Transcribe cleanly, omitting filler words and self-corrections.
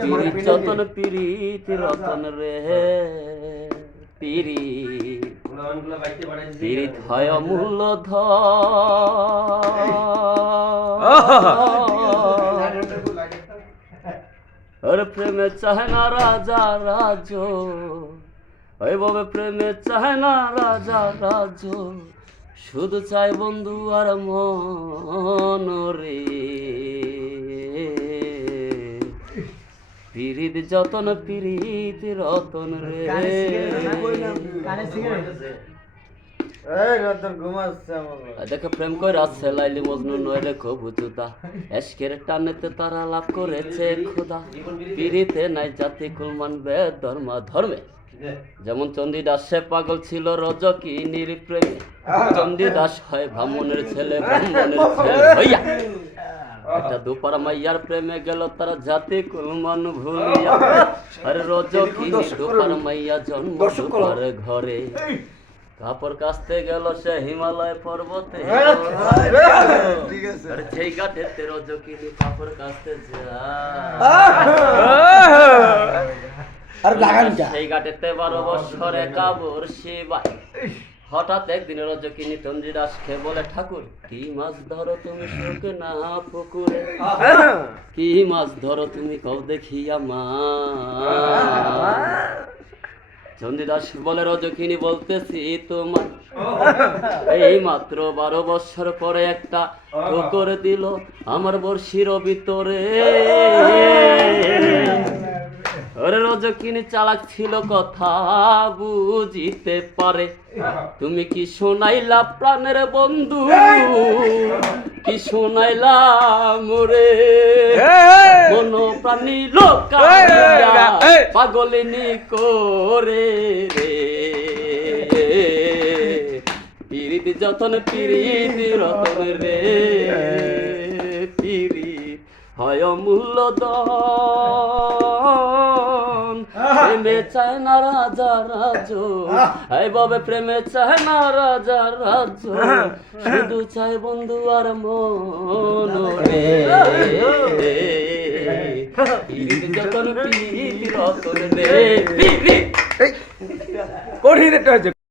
পিরিত যতন পিরিত রতন রে পিরিত হয় অমূল্য ধর প্রেমে চাহে না রাজা রাজ ওইভাবে প্রেমে চাহে না রাজা রাজ শুধু চাই বন্ধু আর মন রে পিরিত যতন পিরিত রতন রে দেখো প্রেম করে আসছে লাইলি মজনু নয় রেখো বুঝুতা এশকের টানেতে তারা লাভ করেছে খোদা পিরিতে নাই জাতি কুল মানবে ধর্মা ধর্মে যেমন চণ্ডীদাস সে পাগল ছিল রজকিনীর প্রেমে চণ্ডীদাস হয় ব্রাহ্মণের ছেলে ব্রাহ্মণের ছেলে হইয়া একটা দুপারা মাইয়ার প্রেমে গেল তারা জাতি কুলমান ভুলিয়া আরে রজকিনী দুপারা মাইয়া জন্ম দুপার ঘরে কাপড় কাচতে গেল সে হিমালয় পর্বতে আর যেই ঘাটেতে রজকিনী কাপড় কাচতে সেই ঘাটেতে 12 বৎসরে কাবর শিবাই হঠাৎ একদিন রজকিনী চণ্ডীদাসকে বলে ঠাকুর কি মাছ ধরো তুমি শোক না পুকুরে কি মাছ ধরো তুমি কও দেখিয়া মা চণ্ডীদাস বলে রজকিনী বলতেছি তোমার এই মাত্র 12 বৎসর পরে একটা ঠোকর দিল আমার বর্ষির ভিতরে ওরে রজকিনী চালাক ছিল কথা বুঝিতে পারে তুমি কি শোনাইলা প্রাণের বন্ধু কি শোনাইলা মোরে মন প্রাণী লোক পাগলিনী করে রে পিরিত যতন পিরিত রতন রে পিরিত হয় অমূল্য ধন প্রেমে চায় না রাজা রাজ এইভাবে প্রেমে চায় না রাজা রাজ শুধু চাই বন্ধু আর মন রে পিরিত যতন পিরিত রতন রে পিরিত কঠিন একটা হয়েছে।